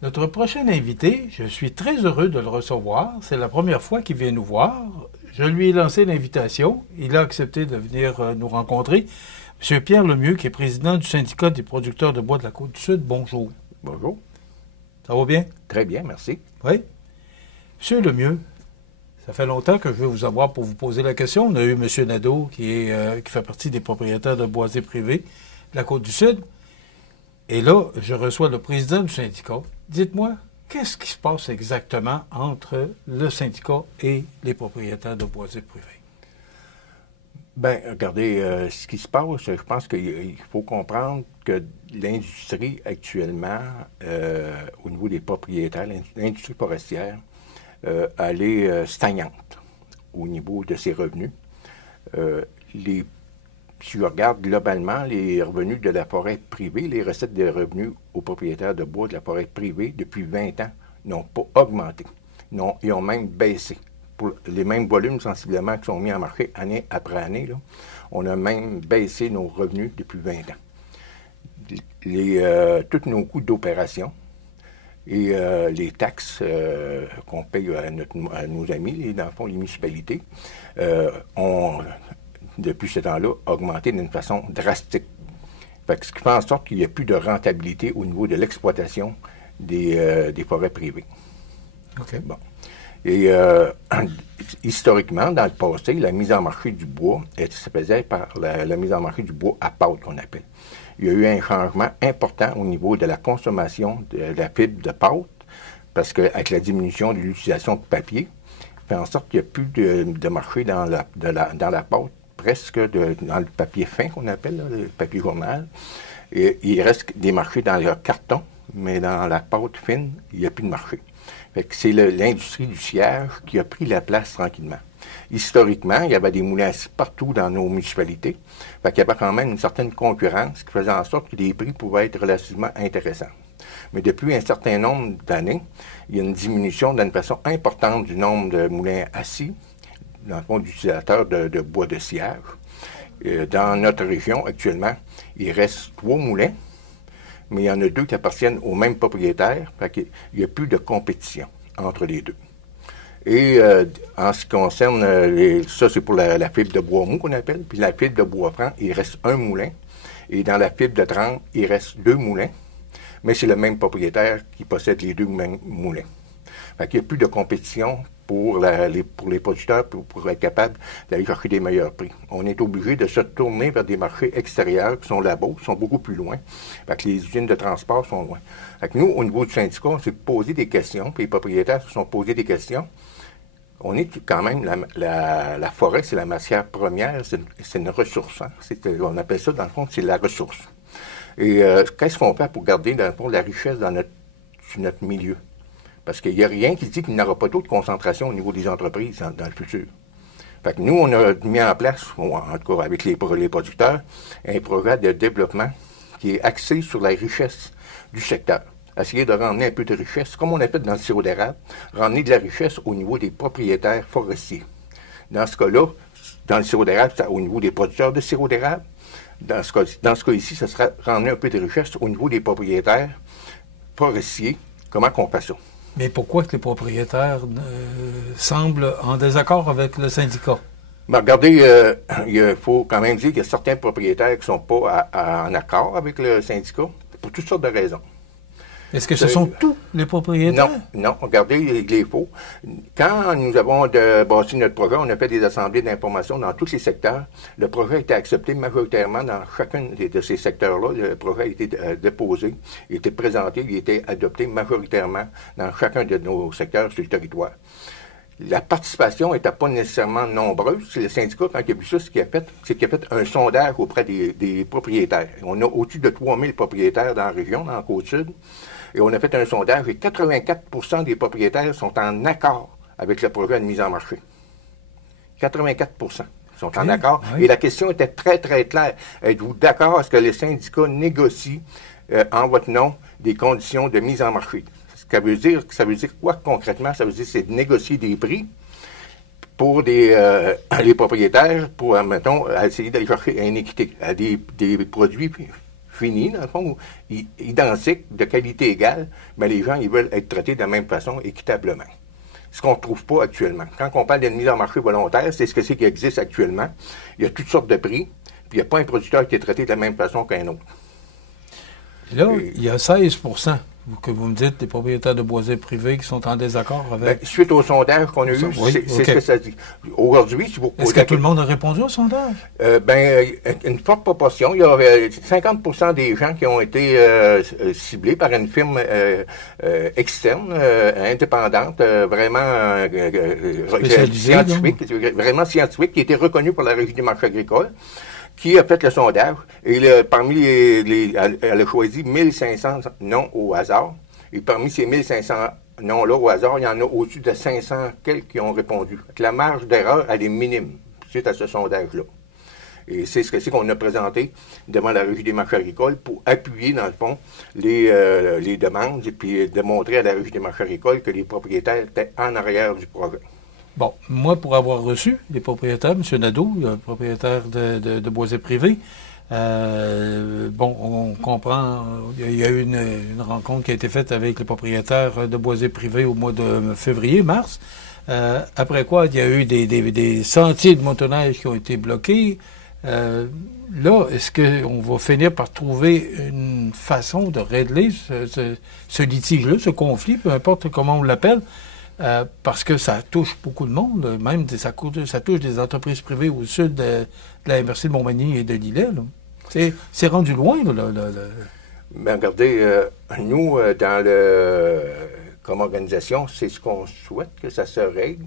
Notre prochain invité, je suis très heureux de le recevoir. C'est la première fois qu'il vient nous voir. Je lui ai lancé l'invitation. Il a accepté de venir nous rencontrer. Monsieur Pierre Lemieux, qui est président du syndicat des producteurs de bois de la Côte-du-Sud. Bonjour. Bonjour. Ça va bien? Très bien, merci. Oui. Monsieur Lemieux, ça fait longtemps que je veux vous avoir pour vous poser la question. On a eu Monsieur Nadeau, qui fait partie des propriétaires de boisés privés de la Côte-du-Sud. Et là, je reçois le président du syndicat. Dites-moi, qu'est-ce qui se passe exactement entre le syndicat et les propriétaires de boisés privés? Bien, regardez, ce qui se passe, je pense qu'il faut comprendre que l'industrie actuellement, au niveau des propriétaires, l'industrie forestière, elle est stagnante au niveau de ses revenus. Si je regarde globalement les revenus de la forêt privée, les recettes de revenus aux propriétaires de bois de la forêt privée depuis 20 ans n'ont pas augmenté. Non, ils ont même baissé. Pour les mêmes volumes sensiblement qui sont mis en marché année après année, là, on a même baissé nos revenus depuis 20 ans. Tous nos coûts d'opération et les taxes qu'on paye à nos amis, dans le fond, les municipalités, ont depuis ce temps-là, augmenté d'une façon drastique. Ce qui fait en sorte qu'il n'y a plus de rentabilité au niveau de l'exploitation des forêts privées. OK. Bon. Et historiquement, dans le passé, la mise en marché du bois se faisait par la mise en marché du bois à pâte, qu'on appelle. Il y a eu un changement important au niveau de la consommation de la fibre de pâte, parce qu'avec la diminution de l'utilisation de papier, fait en sorte qu'il n'y a plus de marché dans la pâte, presque dans le papier fin qu'on appelle, là, le papier journal. Et il reste des marchés dans le carton, mais dans la pâte fine, il n'y a plus de marché. Fait que c'est l'industrie du sciage qui a pris la place tranquillement. Historiquement, il y avait des moulins assis partout dans nos municipalités. Fait qu'il y avait quand même une certaine concurrence qui faisait en sorte que les prix pouvaient être relativement intéressants. Mais depuis un certain nombre d'années, il y a une diminution d'une façon importante du nombre de moulins assis, dans le fond, d'utilisateurs de bois de sciage. Dans notre région, actuellement, il reste 3 moulins, mais il y en a 2 qui appartiennent au même propriétaire. Fait qu'il n'y a plus de compétition entre les deux. Et en ce qui concerne, ça c'est pour la fibre de bois mou qu'on appelle, puis la fibre de bois franc, il reste 1 moulin. Et dans la fibre de 30, il reste 2 moulins, mais c'est le même propriétaire qui possède les 2 mêmes moulins. Fait qu'il n'y a plus de compétition pour les producteurs pour être capable d'aller chercher des meilleurs prix. On est obligé de se tourner vers des marchés extérieurs qui sont là-bas, qui sont beaucoup plus loin. Fait que les usines de transport sont loin. Fait que nous, au niveau du syndicat, on s'est posé des questions, puis les propriétaires se sont posés des questions. On est quand même, la forêt, c'est la matière première, c'est une ressource. Hein? On appelle ça, dans le fond, c'est la ressource. Et qu'est-ce qu'on fait pour garder, dans le fond, la richesse sur notre milieu? Parce qu'il n'y a rien qui dit qu'il n'y aura pas d'autre concentration au niveau des entreprises dans le futur. Fait que nous, on a mis en place, en tout cas avec les producteurs, un projet de développement qui est axé sur la richesse du secteur. Essayer de ramener un peu de richesse, comme on a fait dans le sirop d'érable, ramener de la richesse au niveau des propriétaires forestiers. Dans ce cas-là, dans le sirop d'érable, c'est au niveau des producteurs de sirop d'érable. Dans ce cas ici, ce sera ramener un peu de richesse au niveau des propriétaires forestiers. Comment qu'on fait ça? Mais pourquoi que les propriétaires semblent en désaccord avec le syndicat? Ben, regardez, il faut quand même dire qu'il y a certains propriétaires qui ne sont pas en accord avec le syndicat pour toutes sortes de raisons. Est-ce que ce sont tous les propriétaires? Non, regardez, il est faux. Quand nous avons bâti notre projet, on a fait des assemblées d'information dans tous les secteurs. Le projet a été accepté majoritairement dans chacun de ces secteurs-là. Le projet a été déposé, il a été présenté, il a été adopté majoritairement dans chacun de nos secteurs sur le territoire. La participation n'était pas nécessairement nombreuse. C'est le syndicat, quand il a vu ça, ce qu'il a fait, c'est qu'il a fait un sondage auprès des propriétaires. On a au-dessus de 3000 propriétaires dans la région, dans la Côte-Sud. Et on a fait un sondage et 84 des propriétaires sont en accord avec le projet de mise en marché. 84 sont en accord. Oui. Et la question était très, très claire. Êtes-vous d'accord à ce que les syndicats négocient en votre nom des conditions de mise en marché? Ça veut dire quoi concrètement? Ça veut dire que c'est de négocier des prix pour les propriétaires pour, mettons, essayer d'aller chercher une équité à des produits fini, dans le fond, identique, de qualité égale, mais les gens, ils veulent être traités de la même façon, équitablement. Ce qu'on ne trouve pas actuellement. Quand on parle d'une mise en marché volontaire, c'est ce que c'est qui existe actuellement. Il y a toutes sortes de prix, puis il n'y a pas un producteur qui est traité de la même façon qu'un autre. Là, il y a 16 que vous me dites, des propriétaires de boisés privés qui sont en désaccord avec... Suite au sondage qu'on a eu, c'est ce que ça dit. Aujourd'hui, si vous posez... Est-ce que tout le monde a répondu au sondage? Une forte proportion. Il y a 50 des gens qui ont été ciblés par une firme externe, indépendante, vraiment scientifique, qui était reconnue par la Régie des marchés agricoles, qui a fait le sondage. Et parmi elle a choisi 1500 noms au hasard. Et parmi ces 1500 noms-là au hasard, il y en a au-dessus de 500 quelques qui ont répondu. La marge d'erreur, elle est minime suite à ce sondage-là. Et c'est ce que c'est qu'on a présenté devant la Régie des marchés agricoles pour appuyer, dans le fond, les demandes et puis démontrer à la Régie des marchés agricoles que les propriétaires étaient en arrière du projet. Bon, moi, pour avoir reçu les propriétaires, M. Nadeau, propriétaire de boisés privés, on comprend, il y a eu une rencontre qui a été faite avec les propriétaires de boisés privés au mois de février, mars. Après quoi, il y a eu des sentiers de motoneige qui ont été bloqués. Là, est-ce qu'on va finir par trouver une façon de régler ce litige-là, ce conflit, peu importe comment on l'appelle? Parce que ça touche beaucoup de monde, même ça touche des entreprises privées au sud de la MRC de Montmagny et de Lillet. C'est rendu loin. Mais regardez, nous, comme organisation, c'est ce qu'on souhaite que ça se règle.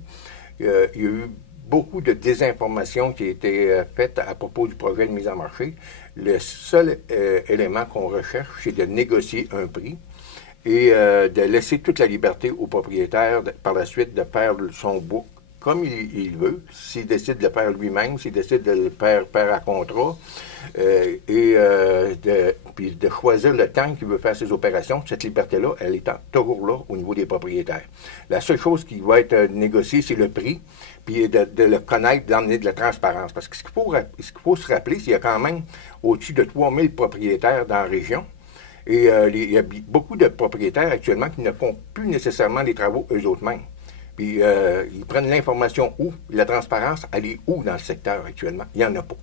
Il y a eu beaucoup de désinformation qui a été faite à propos du projet de mise en marché. Le seul élément qu'on recherche, c'est de négocier un prix et de laisser toute la liberté au propriétaire par la suite de faire son book comme il veut, s'il décide de le faire lui-même, s'il décide de le faire à contrat, puis de choisir le temps qu'il veut faire ses opérations. Cette liberté-là, elle est toujours là au niveau des propriétaires. La seule chose qui va être négociée, c'est le prix, puis de le connaître, d'emmener de la transparence. Parce que ce qu'il faut se rappeler, c'est qu'il y a quand même au-dessus de 3000 propriétaires dans la région. Et il y a beaucoup de propriétaires actuellement qui ne font plus nécessairement les travaux eux-mêmes. Puis ils prennent l'information où? La transparence, elle est où dans le secteur actuellement? Il n'y en a pas.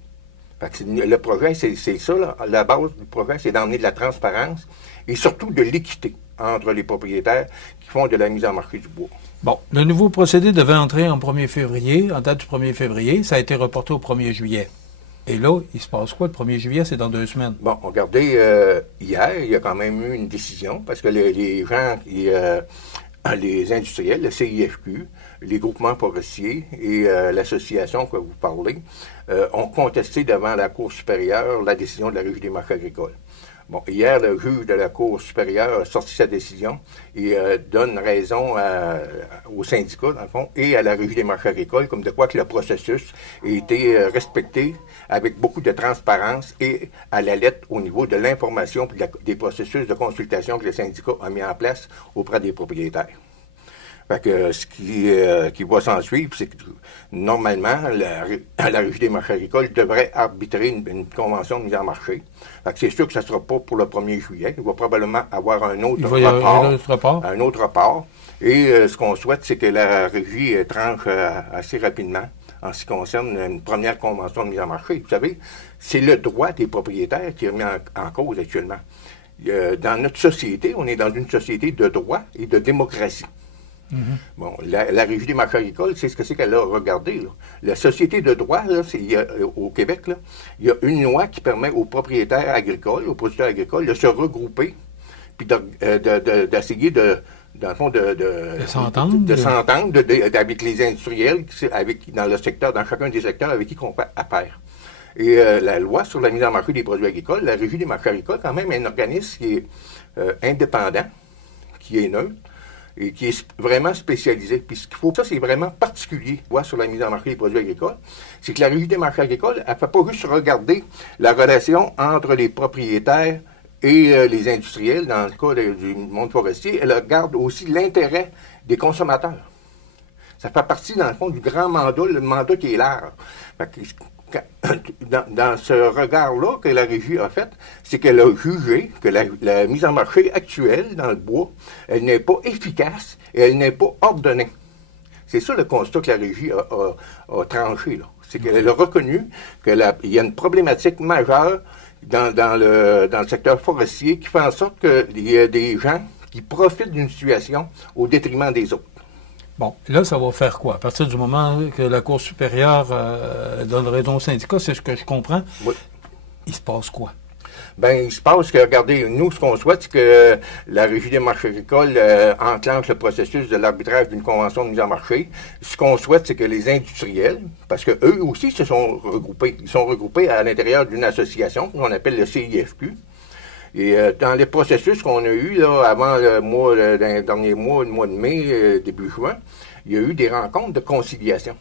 Fait que le projet, c'est ça, là, la base du projet, c'est d'emmener de la transparence et surtout de l'équité entre les propriétaires qui font de la mise en marché du bois. Bon, le nouveau procédé devait entrer en 1er février, en date du 1er février, ça a été reporté au 1er juillet. Et là, il se passe quoi? Le 1er juillet, c'est dans 2 semaines. Bon, regardez, hier, il y a quand même eu une décision parce que les gens, les industriels, le CIFQ, les groupements forestiers et l'association que vous parlez ont contesté devant la Cour supérieure la décision de la Régie des marchés agricoles. Bon, hier, le juge de la Cour supérieure a sorti sa décision et donne raison aux syndicats, dans le fond, et à la Régie des marchés agricoles, comme de quoi que le processus a été respecté avec beaucoup de transparence et à la lettre au niveau de l'information et des processus de consultation que le syndicat a mis en place auprès des propriétaires. Fait que ce qui va s'en suivre, c'est que normalement, la Régie des marchés agricoles devrait arbitrer une convention de mise en marché. Fait que c'est sûr que ça ne sera pas pour le 1er juillet. Il va probablement avoir un autre report. Et ce qu'on souhaite, c'est que la Régie tranche assez rapidement en ce qui concerne une première convention de mise en marché. Vous savez, c'est le droit des propriétaires qui est mis en cause actuellement. Dans notre société, on est dans une société de droit et de démocratie. Bon, la Régie des marchés agricoles, c'est ce que c'est qu'elle a regardé. Là. La société de droit, là, au Québec, là, il y a une loi qui permet aux propriétaires agricoles, aux producteurs agricoles, de se regrouper, puis d'essayer dans le fond, de s'entendre avec les industriels dans chacun des secteurs avec qui on fait affaire. Et la loi sur la mise en marché des produits agricoles, la Régie des marchés agricoles, quand même, est un organisme qui est indépendant, qui est neutre, et qui est vraiment spécialisé. Puis ce qu'il faut, ça c'est vraiment particulier, sur la mise en marché des produits agricoles, c'est que la Régie des marchés agricoles, elle ne fait pas juste regarder la relation entre les propriétaires et les industriels, dans le cas du monde forestier, elle regarde aussi l'intérêt des consommateurs. Ça fait partie, dans le fond, du grand mandat, le mandat qui est large. Fait que, dans ce regard-là que la Régie a fait, c'est qu'elle a jugé que la mise en marché actuelle dans le bois, elle n'est pas efficace et elle n'est pas ordonnée. C'est ça le constat que la Régie a tranché, là. C'est qu'elle a reconnu qu'il y a une problématique majeure dans le secteur forestier qui fait en sorte qu'il y a des gens qui profitent d'une situation au détriment des autres. Bon, là, ça va faire quoi? À partir du moment que la Cour supérieure donne raison au syndicat, c'est ce que je comprends, oui. Il se passe quoi? Bien, il se passe que, regardez, nous, ce qu'on souhaite, c'est que la Régie des marchés agricoles enclenche le processus de l'arbitrage d'une convention de mise en marché. Ce qu'on souhaite, c'est que les industriels, parce que eux aussi se sont regroupés, ils sont regroupés à l'intérieur d'une association qu'on appelle le CIFQ. Et dans les processus qu'on a eus là, avant le dernier mois, le mois de mai, début juin, il y a eu des rencontres de conciliation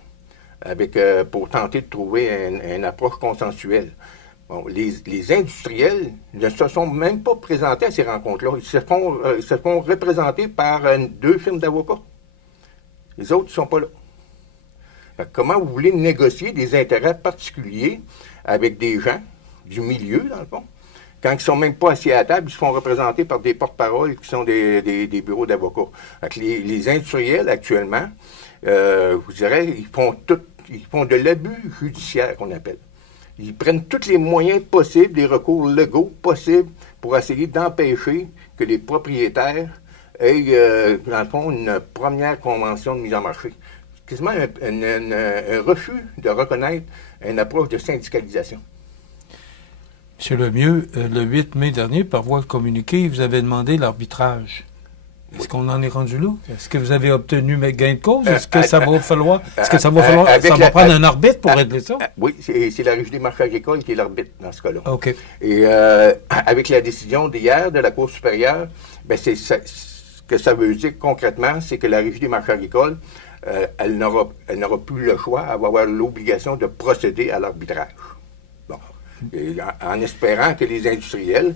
pour tenter de trouver une approche consensuelle. Bon, les industriels ne se sont même pas présentés à ces rencontres-là. Ils se font représenter par 2 firmes d'avocats. Les autres ne sont pas là. Comment vous voulez négocier des intérêts particuliers avec des gens du milieu, dans le fond? Quand ils ne sont même pas assis à la table, ils se font représenter par des porte-paroles qui sont des bureaux d'avocats. Les industriels, actuellement, je vous dirais, ils font de l'abus judiciaire, qu'on appelle. Ils prennent tous les moyens possibles, les recours légaux possibles pour essayer d'empêcher que les propriétaires aient, dans le fond, une première convention de mise en marché. C'est quasiment un refus de reconnaître une approche de syndicalisation. Monsieur Lemieux, le 8 mai dernier, par voie de communiqué, vous avez demandé l'arbitrage. Est-ce qu'on en est rendu là? Est-ce que vous avez obtenu gain de cause? Est-ce que ça va falloir... ça va prendre un arbitre pour régler ça? Oui, c'est la Régie des marchés agricoles qui est l'arbitre dans ce cas-là. OK. Et avec la décision d'hier de la Cour supérieure, ben ce que ça veut dire concrètement, c'est que la Régie des marchés agricoles, elle n'aura plus le choix, elle va avoir l'obligation de procéder à l'arbitrage. Bon. Et en espérant que les industriels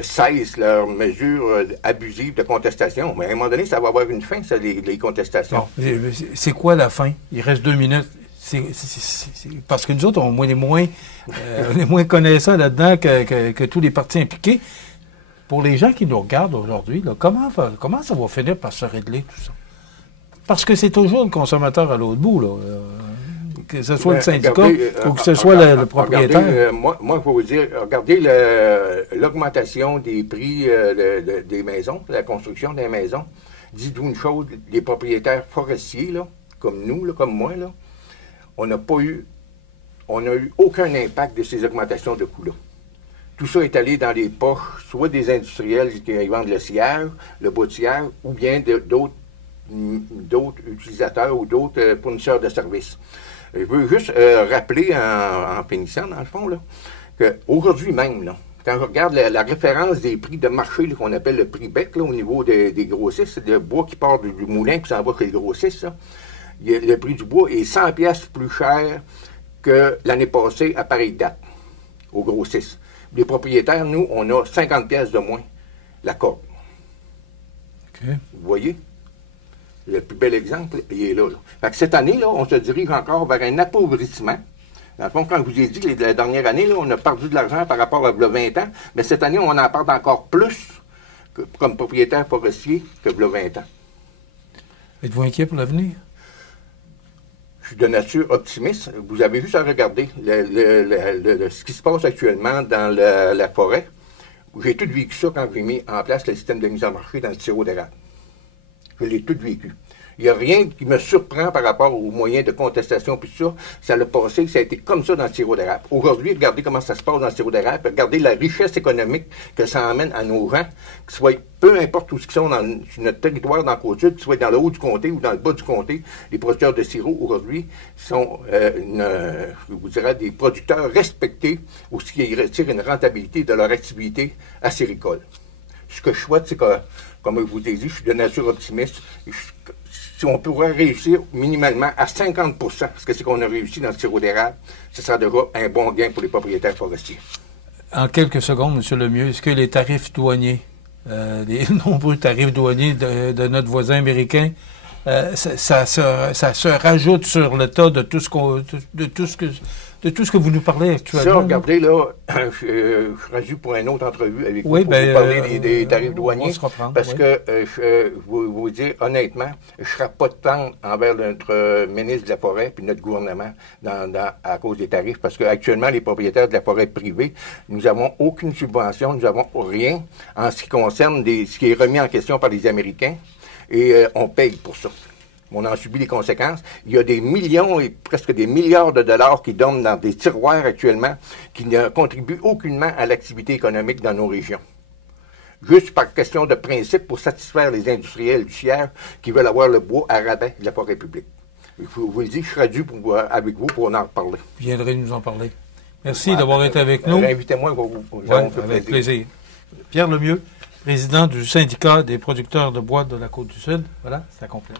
cessent leurs mesures abusives de contestation. Mais à un moment donné, ça va avoir une fin, ça, les contestations. Bon, c'est quoi la fin? Il reste 2 minutes. Parce que nous autres, on est moins connaissants là-dedans que tous les partis impliqués. Pour les gens qui nous regardent aujourd'hui, là, comment ça va finir par se régler tout ça? Parce que c'est toujours le consommateur à l'autre bout, là. Que ce soit le syndicat ou que ce soit le propriétaire. Moi, il faut vous dire, regardez l'augmentation des prix des maisons, la construction des maisons. Dites-vous une chose, les propriétaires forestiers, là, comme nous, là, comme moi, là, on n'a eu aucun impact de ces augmentations de coûts-là. Tout ça est allé dans les poches, soit des industriels qui vendent le sillage, le bois de sillage, ou bien d'autres utilisateurs ou d'autres fournisseurs de services. Je veux juste rappeler en finissant, dans le fond, qu'aujourd'hui même, là, quand je regarde la référence des prix de marché qu'on appelle le prix BEC, là, au niveau des grossistes, c'est le bois qui part du moulin qui s'en va chez les grossistes, là, le prix du bois est 100 piastres plus cher que l'année passée à pareille date, aux grossistes. Les propriétaires, nous, on a 50 piastres de moins la corde. Okay. Vous voyez? Le plus bel exemple, il est là. Fait que cette année, là, on se dirige encore vers un appauvrissement. Dans le fond, quand je vous ai dit que la dernière année, là, on a perdu de l'argent par rapport à 20 ans, mais cette année, on en perd encore plus comme propriétaire forestier que 20 ans. Êtes-vous inquiet pour l'avenir? Je suis de nature optimiste. Vous avez juste à regarder ce qui se passe actuellement dans la forêt. J'ai tout vécu ça quand j'ai mis en place le système de mise en marché dans le sirop d'érable. Je l'ai tout vécu. Il n'y a rien qui me surprend par rapport aux moyens de contestation, puis ça, ça l'a passé, ça a été comme ça dans le sirop d'érable. Aujourd'hui, regardez comment ça se passe dans le sirop d'érable, regardez la richesse économique que ça emmène à nos gens, qu'ils soient, peu importe où ils sont sur notre territoire, dans le Côte-Sud, qu'ils soient dans le haut du comté ou dans le bas du comté, les producteurs de sirop, aujourd'hui, sont, je vous dirais, des producteurs respectés, ou ce qui retire une rentabilité de leur activité acéricole. Ce que je souhaite, c'est que, comme je vous ai dit, je suis de nature optimiste. Si on pourrait réussir minimalement à 50 %, parce que c'est qu'on a réussi dans le sirop d'érable, ce sera déjà un bon gain pour les propriétaires forestiers. En quelques secondes, M. Lemieux, est-ce que les tarifs douaniers, les nombreux tarifs douaniers de notre voisin américain, ça se rajoute sur le tas de tout ce de tout ce que vous nous parlez actuellement. Ça, regardez, là, je serai dû pour une autre entrevue avec vous pour vous parler des tarifs douaniers. Parce que, vous dire honnêtement, je ne serai pas de tendre envers notre ministre de la Forêt et notre gouvernement à cause des tarifs. Parce qu'actuellement, les propriétaires de la forêt privée, nous n'avons aucune subvention, nous n'avons rien en ce qui concerne ce qui est remis en question par les Américains. Et on paye pour ça. On en subit les conséquences. Il y a des millions et presque des milliards de dollars qui dorment dans des tiroirs actuellement qui ne contribuent aucunement à l'activité économique dans nos régions. Juste par question de principe pour satisfaire les industriels du tiers qui veulent avoir le bois à rabais de la forêt publique. Je vous le dis, je serai dû avec vous pour en reparler. Vous viendrez nous en parler. Merci d'avoir été avec nous. Invitez-moi, avec plaisir. Pierre Lemieux, président du syndicat des producteurs de bois de la Côte-du-Sud. Voilà, c'est complet.